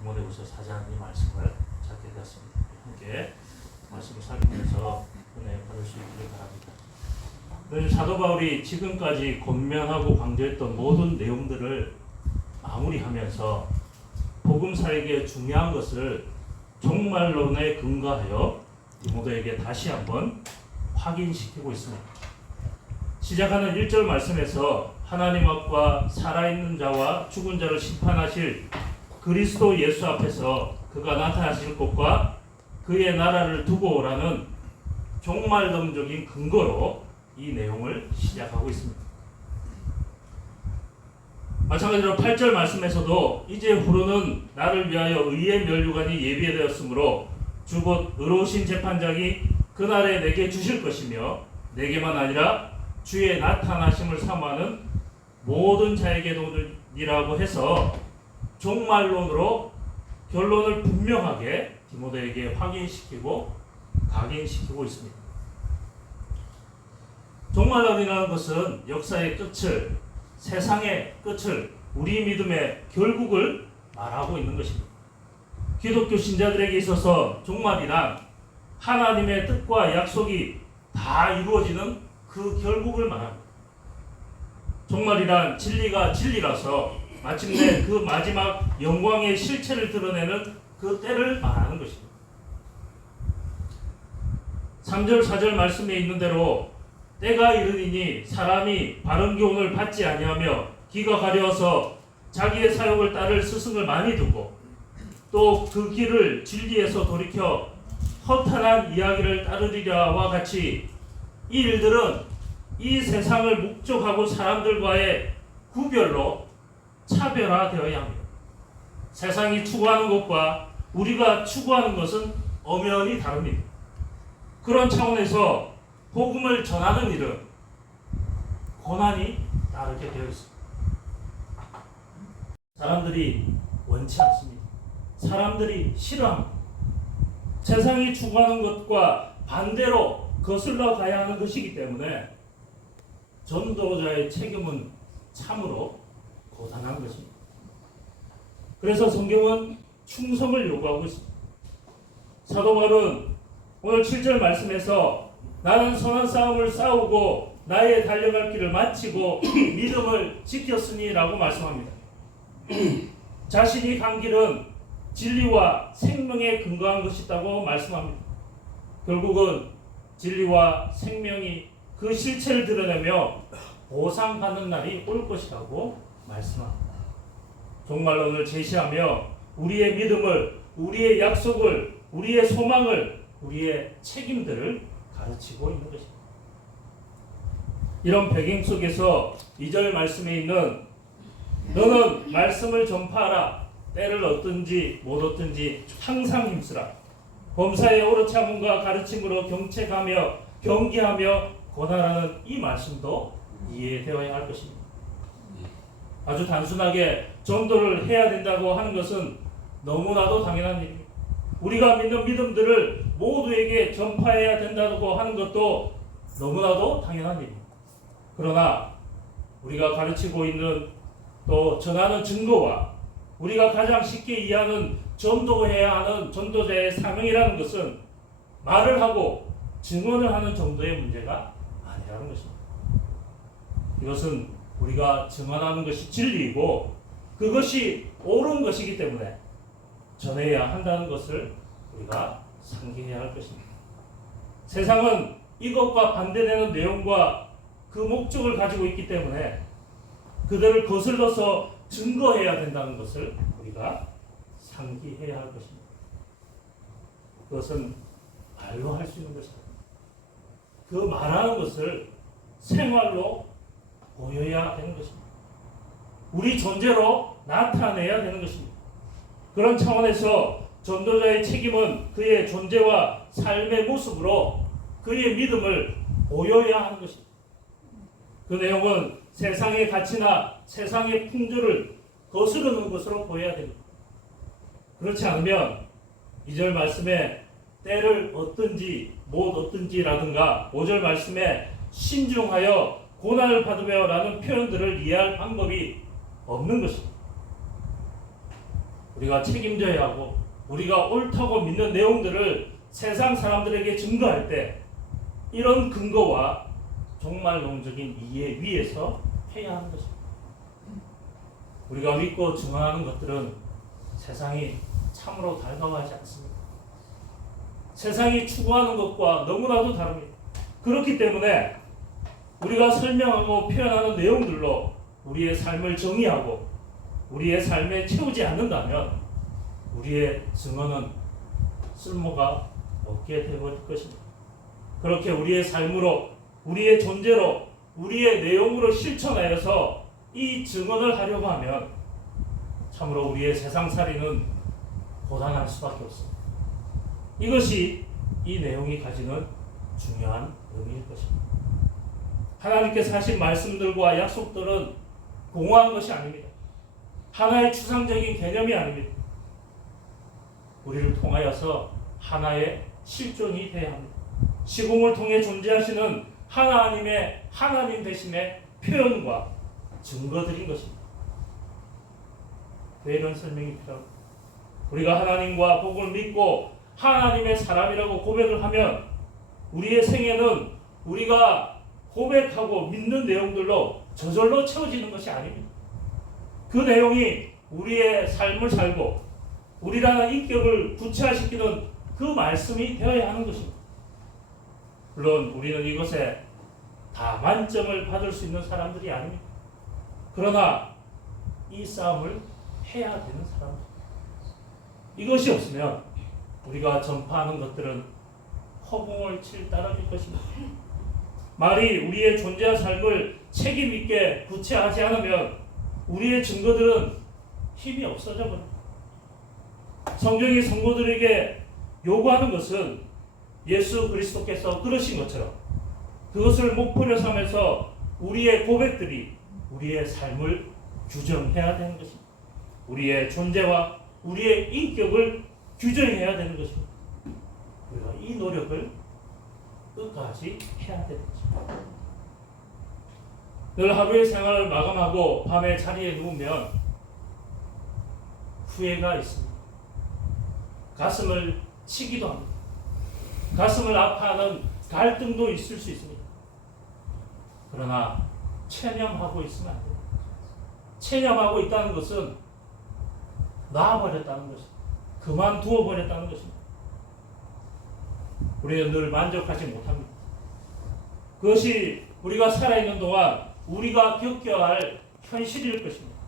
디모데후서 4장 이 말씀을 찾게 되었습니다. 함께 말씀을 살피면서 은혜 받을 수 있기를 바랍니다. 사도 바울이 지금까지 권면하고 강조했던 모든 내용들을 마무리하면서 복음사에게 중요한 것을 종말론에 근거하여 디모데에게 다시 한번 확인시키고 있습니다. 시작하는 1절 말씀에서 하나님 앞과 살아있는 자와 죽은 자를 심판하실 그리스도 예수 앞에서 그가 나타나실 것과 그의 나라를 두고 오라는 종말론적인 근거로 이 내용을 시작하고 있습니다. 마찬가지로 8절 말씀에서도 이제 후로는 나를 위하여 의의 면류관이 예비되었으므로 주 곧 의로우신 재판장이 그날에 내게 주실 것이며 내게만 아니라 주의 나타나심을 사모하는 모든 자에게도이라고 해서 종말론으로 결론을 분명하게 디모데에게 확인시키고 각인시키고 있습니다. 종말론이라는 것은 역사의 끝을, 세상의 끝을, 우리 믿음의 결국을 말하고 있는 것입니다. 기독교 신자들에게 있어서 종말이란 하나님의 뜻과 약속이 다 이루어지는 그 결국을 말합니다. 종말이란 진리가 진리라서 마침내 그 마지막 영광의 실체를 드러내는 그 때를 말하는 것입니다. 3절 4절 말씀에 있는 대로 때가 이르리니 사람이 바른 교훈을 받지 아니하며 귀가 가려워서 자기의 사욕을 따를 스승을 많이 두고 또 그 길을 진리에서 돌이켜 허탄한 이야기를 따르리라와 같이 이 일들은 이 세상을 목적하고 사람들과의 구별로 차별화되어야 합니다. 세상이 추구하는 것과 우리가 추구하는 것은 엄연히 다릅니다. 그런 차원에서 복음을 전하는 일은 고난이 따르게 되어 있습니다. 사람들이 원치 않습니다. 사람들이 싫어합니다. 세상이 추구하는 것과 반대로 거슬러 가야 하는 것이기 때문에 전도자의 책임은 참으로 고단한 것입니다. 그래서 성경은 충성을 요구하고 있습니다. 사도 바울은 오늘 7절 말씀에서 나는 선한 싸움을 싸우고 나의 달려갈 길을 마치고 믿음을 지켰으니 라고 말씀합니다. 자신이 간 길은 진리와 생명에 근거한 것이라고 말씀합니다. 결국은 진리와 생명이 그 실체를 드러내며 보상받는 날이 올 것이라고 말씀합니다. 종말론을 제시하며 우리의 믿음을, 우리의 약속을, 우리의 소망을, 우리의 책임들을 가르치고 있는 것입니다. 이런 배경 속에서 2절 말씀에 있는 너는 말씀을 전파하라. 때를 얻든지 못 얻든지 항상 힘쓰라. 범사의 오르참음과 가르침으로 경책하며 경계하며 고난하는 이 말씀도 이해되어야 할 것입니다. 아주 단순하게 전도를 해야 된다고 하는 것은 너무나도 당연한 일입니다. 우리가 믿는 믿음들을 모두에게 전파해야 된다고 하는 것도 너무나도 당연한 일입니다. 그러나 우리가 가르치고 있는 또 전하는 증거와 우리가 가장 쉽게 이해하는 전도해야 하는 전도자의 사명이라는 것은 말을 하고 증언을 하는 정도의 문제가 아니라는 것입니다. 이것은 우리가 증언하는 것이 진리이고 그것이 옳은 것이기 때문에 전해야 한다는 것을 우리가 상기해야 할 것입니다. 세상은 이것과 반대되는 내용과 그 목적을 가지고 있기 때문에 그들을 거슬러서 증거해야 된다는 것을 우리가 상기해야 할 것입니다. 그것은 말로 할 수 있는 것이 아닙니다. 그 말하는 것을 생활로 보여야 되는 것입니다. 우리 존재로 나타내야 되는 것입니다. 그런 차원에서 전도자의 책임은 그의 존재와 삶의 모습으로 그의 믿음을 보여야 하는 것입니다. 그 내용은 세상의 가치나 세상의 풍조를 거스르는 것으로 보여야 됩니다. 그렇지 않으면 2절 말씀에 때를 얻든지 못 얻든지라든가 5절 말씀에 신중하여 고난을 받으며 라는 표현들을 이해할 방법이 없는 것입니다. 우리가 책임져야 하고 우리가 옳다고 믿는 내용들을 세상 사람들에게 증거할 때 이런 근거와 종말론적인 이해 위에서 해야 하는 것입니다. 우리가 믿고 증언하는 것들은 세상이 참으로 달가워하지 않습니다. 세상이 추구하는 것과 너무나도 다릅니다. 그렇기 때문에 우리가 설명하고 표현하는 내용들로 우리의 삶을 정의하고 우리의 삶에 채우지 않는다면 우리의 증언은 쓸모가 없게 되어버릴 것입니다. 그렇게 우리의 삶으로 우리의 존재로 우리의 내용으로 실천하여서 이 증언을 하려고 하면 참으로 우리의 세상살이는 고단할 수밖에 없습니다. 이것이 이 내용이 가지는 중요한 의미일 것입니다. 하나님께서 하신 말씀들과 약속들은 공허한 것이 아닙니다. 하나의 추상적인 개념이 아닙니다. 우리를 통하여서 하나의 실존이 되어야 합니다. 시공을 통해 존재하시는 하나님 대신의 표현과 증거들인 것입니다. 왜 이런 설명이 필요합니까? 우리가 하나님과 복을 믿고 하나님의 사람이라고 고백을 하면 우리의 생애는 우리가 고백하고 믿는 내용들로 저절로 채워지는 것이 아닙니다. 그 내용이 우리의 삶을 살고 우리라는 인격을 구체화시키는 그 말씀이 되어야 하는 것입니다. 물론 우리는 이것에 다 만점을 받을 수 있는 사람들이 아닙니다. 그러나 이 싸움을 해야 되는 사람들. 이것이 없으면 우리가 전파하는 것들은 허공을 칠 따름일 것입니다. 말이 우리의 존재와 삶을 책임 있게 구체하지 않으면 우리의 증거들은 힘이 없어져 버립니다. 성경이 성도들에게 요구하는 것은 예수 그리스도께서 그러신 것처럼 그것을 목표로 삼아서 우리의 고백들이 우리의 삶을 규정해야 되는 것입니다. 우리의 존재와 우리의 인격을 규정해야 되는 것입니다. 우리가 이 노력을 끝까지 해야 되는 것입니다. 늘 하루의 생활을 마감하고 밤에 자리에 누우면 후회가 있습니다. 가슴을 치기도 합니다. 가슴을 아파하는 갈등도 있을 수 있습니다. 그러나 체념하고 있으면 안 됩니다. 체념하고 있다는 것은 놔버렸다는 것입니다. 그만두어 버렸다는 것입니다. 우리는 늘 만족하지 못합니다. 그것이 우리가 살아있는 동안 우리가 겪어야 할 현실일 것입니다.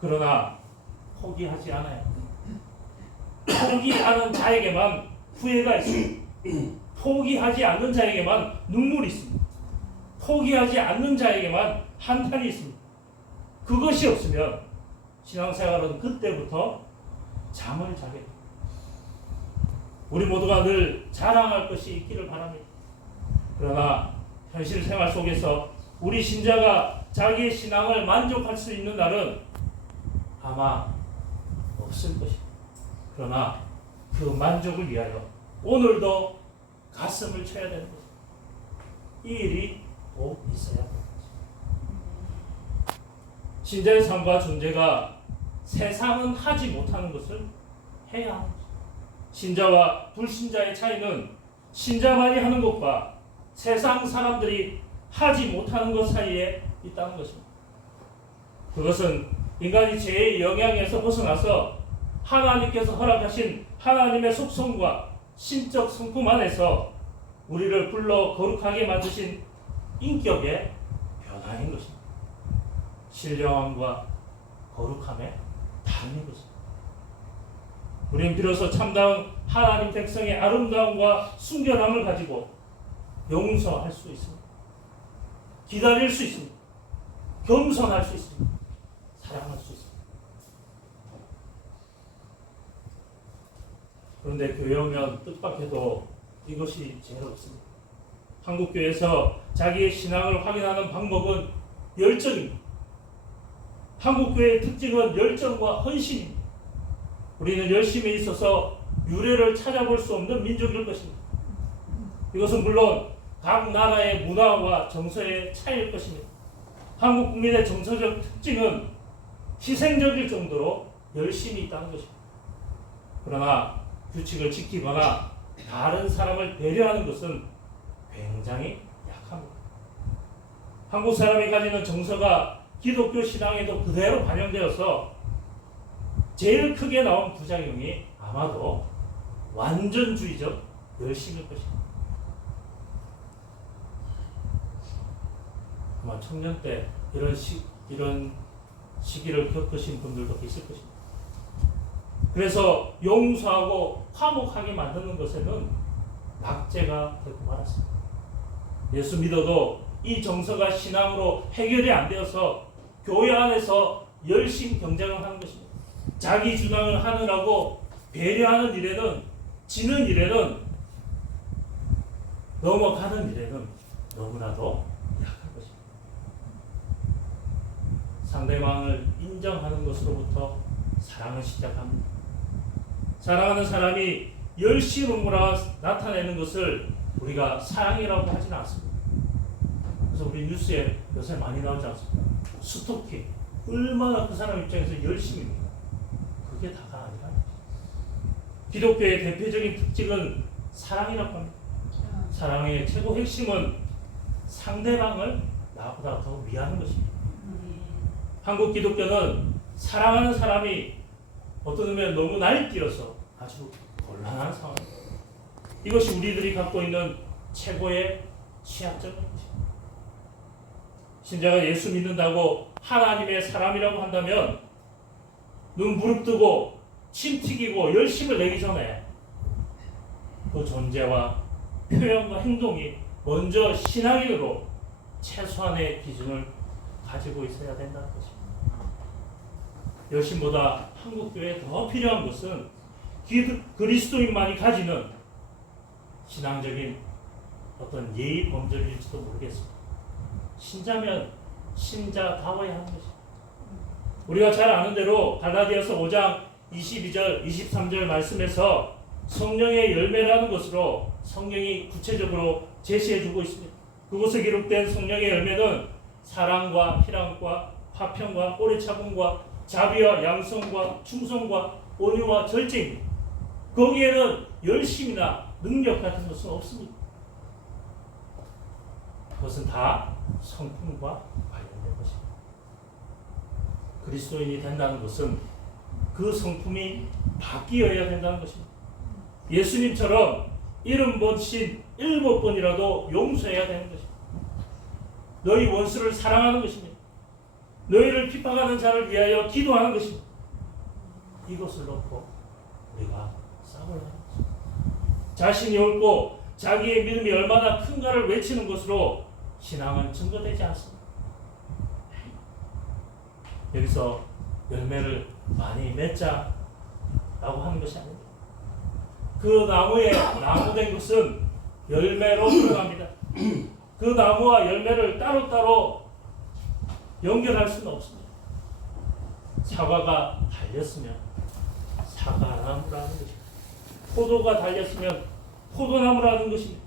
그러나 포기하지 않아야 합니다. 포기하는 자에게만 후회가 있습니다. 포기하지 않는 자에게만 눈물이 있습니다. 포기하지 않는 자에게만 한탄이 있습니다. 그것이 없으면 신앙생활은 그때부터 잠을 자게 됩니다. 우리 모두가 늘 자랑할 것이 있기를 바랍니다. 그러나 현실 생활 속에서 우리 신자가 자기의 신앙을 만족할 수 있는 날은 아마 없을 것입니다. 그러나 그 만족을 위하여 오늘도 가슴을 쳐야 되는 것입니다. 이 일이 꼭 있어야 합니다. 신자의 삶과 존재가 세상은 하지 못하는 것을 해야 합니다. 신자와 불신자의 차이는 신자만이 하는 것과 세상 사람들이 하지 못하는 것 사이에 있다는 것입니다. 그것은 인간이 죄의 영향에서 벗어나서 하나님께서 허락하신 하나님의 속성과 신적 성품 안에서 우리를 불러 거룩하게 만드신 인격의 변화인 것입니다. 신령함과 거룩함의 다른 것입니다. 우리는 비로소 참다운 하나님 백성의 아름다움과 순결함을 가지고 용서할 수 있습니다. 기다릴 수 있습니다. 겸손할 수 있습니다. 사랑할 수 있습니다. 그런데 교회 오면 뜻밖에도 이것이 제일 없습니다. 한국교회에서 자기의 신앙을 확인하는 방법은 열정입니다. 한국교회의 특징은 열정과 헌신입니다. 우리는 열심히 있어서 유래를 찾아볼 수 없는 민족일 것입니다. 이것은 물론 각 나라의 문화와 정서의 차이일 것입니다. 한국 국민의 정서적 특징은 희생적일 정도로 열심히 있다는 것입니다. 그러나 규칙을 지키거나 다른 사람을 배려하는 것은 굉장히 약합니다. 한국 사람이 가지는 정서가 기독교 신앙에도 그대로 반영되어서 제일 크게 나온 부작용이 아마도 완전주의적 열심일 것입니다. 아마 청년 때 이런 시기를 겪으신 분들도 있을 것입니다. 그래서 용서하고 화목하게 만드는 것에는 낙제가 되고 말았습니다. 예수 믿어도 이 정서가 신앙으로 해결이 안 되어서 교회 안에서 열심히 경쟁을 하는 것입니다. 자기 주장을 하느라고 배려하는 일에는, 지는 일에는, 넘어가는 일에는 너무나도 약한 것입니다. 상대방을 인정하는 것으로부터 사랑을 시작합니다. 사랑하는 사람이 열심히 나타내는 것을 우리가 사랑이라고 하지는 않습니다. 그래서 우리 뉴스에 요새 많이 나오지 않습니까? 스토킹. 얼마나 그 사람 입장에서 열심입니다. 그게 다가 아니라 기독교의 대표적인 특징은 사랑이라고 합니다. 사랑의 최고 핵심은 상대방을 나보다 더 위하는 것입니다. 한국 기독교는 사랑하는 사람이 어떤 의미에 너무 날뛰어서 아주 곤란한 상황입니다. 이것이 우리들이 갖고 있는 최고의 취약점인 것입니다. 신자가 예수 믿는다고 하나님의 사람이라고 한다면 눈 부릅뜨고 침 튀기고 열심을 내기 전에 그 존재와 표현과 행동이 먼저 신앙인으로 최소한의 기준을 가지고 있어야 된다는 것입니다. 열심보다 한국교회에 더 필요한 것은 그리스도인만이 가지는 신앙적인 어떤 예의 범절일지도 모르겠습니다. 신자면 신자다워야 하는 것입니다. 우리가 잘 아는 대로 갈라디아서 5장 22절, 23절 말씀에서 성령의 열매라는 것으로 성경이 구체적으로 제시해주고 있습니다. 그곳에 기록된 성령의 열매는 사랑과 희락과 화평과 오래 참음과 자비와 양성과 충성과 온유와 절제입니다. 거기에는 열심이나 능력 같은 것은 없습니다. 그것은 다 성품과 관련된 것입니다. 그리스도인이 된다는 것은 그 성품이 바뀌어야 된다는 것입니다. 예수님처럼 70번 신 7번이라도 용서해야 되는 것입니다. 너희 원수를 사랑하는 것입니다. 너희를 핍박하는 자를 위하여 기도하는 것입니다. 이것을 놓고 우리가 싸워야 하는 것입니다. 자신이 옳고 자기의 믿음이 얼마나 큰가를 외치는 것으로 신앙은 증거되지 않습니다. 여기서 열매를 많이 맺자라고 하는 것이 아닙니다. 그 나무에 나무된 것은 열매로 들어갑니다. 그 나무와 열매를 따로따로 연결할 수는 없습니다. 사과가 달렸으면 사과나무라는 것입니다. 포도가 달렸으면 포도나무라는 것입니다.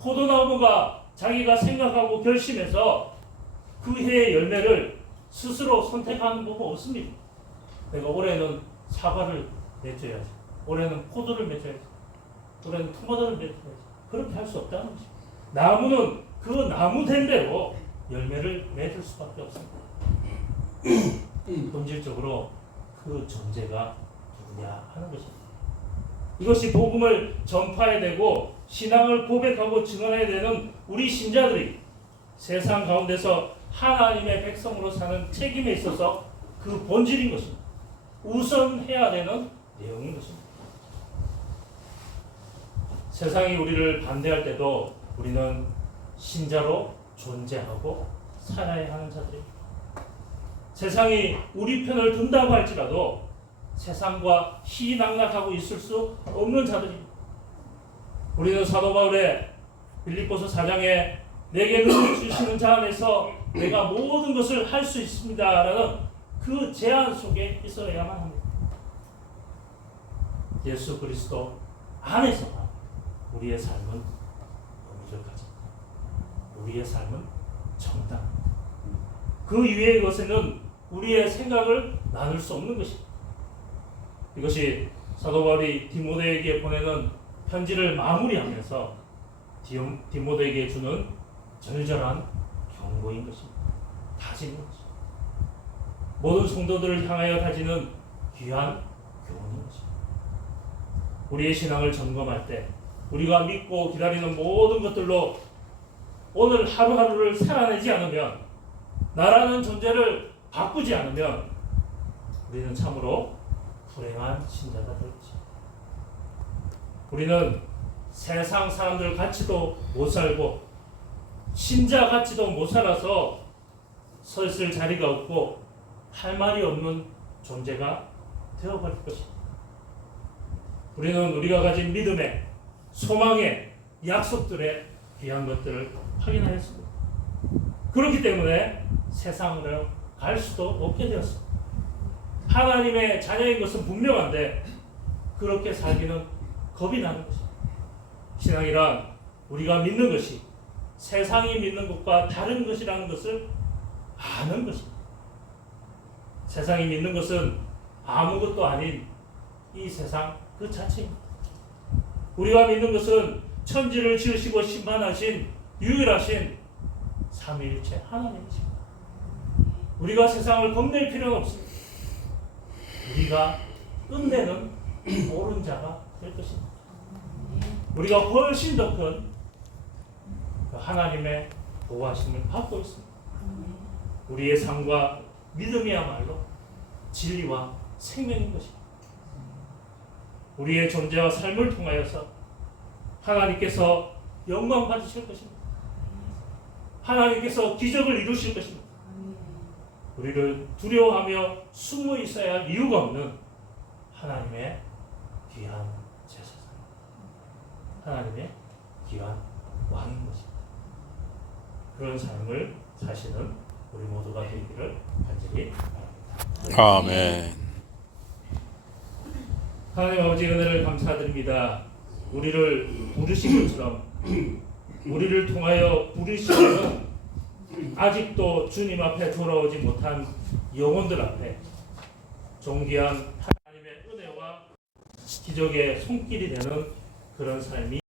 포도나무가 자기가 생각하고 결심해서 그 해의 열매를 스스로 선택하는 법은 없습니다. 내가 올해는 사과를 맺어야지, 올해는 포도를 맺어야지, 올해는 토마토를 맺어야지, 그렇게 할 수 없다는 것입니다. 나무는 그 나무된 대로 열매를 맺을 수밖에 없습니다. 본질적으로 그 존재가 누구냐 하는 것입니다. 이것이 복음을 전파해야 되고 신앙을 고백하고 증언해야 되는 우리 신자들이 세상 가운데서 하나님의 백성으로 사는 책임에 있어서 그 본질인 것입니다. 우선해야 되는 내용인 것입니다. 세상이 우리를 반대할 때도 우리는 신자로 존재하고 살아야 하는 자들입니다. 세상이 우리 편을 든다고 할지라도 세상과 희낙낙하고 있을 수 없는 자들입니다. 우리는 사도 바울의 빌립보서 4장에 내게 능력 주시는 자 안에서 내가 모든 것을 할 수 있습니다라는 그 제안 속에 있어야만 합니다. 예수 그리스도 안에서만 우리의 삶은 완벽하지, 우리의 삶은 정당. 그 이외의 것에는 우리의 생각을 나눌 수 없는 것입니다. 이것이 사도 바울이 디모데에게 보내는 편지를 마무리하면서 디모데에게 주는 절절한 경고인 것입니다. 다짐인 것입니다. 모든 성도들을 향하여 다지는 귀한 교훈인 것입니다. 우리의 신앙을 점검할 때 우리가 믿고 기다리는 모든 것들로 오늘 하루하루를 살아내지 않으면, 나라는 존재를 바꾸지 않으면 우리는 참으로 불행한 신자가 될 것입니다. 우리는 세상 사람들 같이도 못 살고 신자 같이도 못 살아서 서 있을 자리가 없고 할 말이 없는 존재가 되어버릴 것입니다. 우리는 우리가 가진 믿음의, 소망의, 약속들의 귀한 것들을 확인하였습니다. 그렇기 때문에 세상으로 갈 수도 없게 되었습니다. 하나님의 자녀인 것은 분명한데 그렇게 살기는 겁이 나는 것입니다. 신앙이란 우리가 믿는 것이 세상이 믿는 것과 다른 것이라는 것을 아는 것입니다. 세상이 믿는 것은 아무것도 아닌 이 세상 그 자체입니다. 우리가 믿는 것은 천지를 지으시고 심판하신 유일하신 삼위일체 하나님이십니다. 우리가 세상을 겁낼 필요는 없습니다. 우리가 끝내는 옳은 자가 될 것입니다. 우리가 훨씬 더 큰 하나님의 보호하심을 받고 있습니다. 우리의 삶과 믿음이야말로 진리와 생명인 것입니다. 우리의 존재와 삶을 통하여서 하나님께서 영광 받으실 것입니다. 하나님께서 기적을 이루실 것입니다. 우리를 두려워하며 숨어 있어야 할 이유가 없는 하나님의 귀한 제사장, 하나님의 귀한 왕인 것입니다. 그런 삶을 사시는 우리 모두가 되기를 간절히 바랍니다. 아멘. 하나님 아버지, 은혜를 감사드립니다. 우리를 부르신 것처럼 우리를 통하여 부르시는 아직도 주님 앞에 돌아오지 못한 영혼들 앞에 존귀한 하나님의 은혜와 기적의 손길이 되는 그런 삶이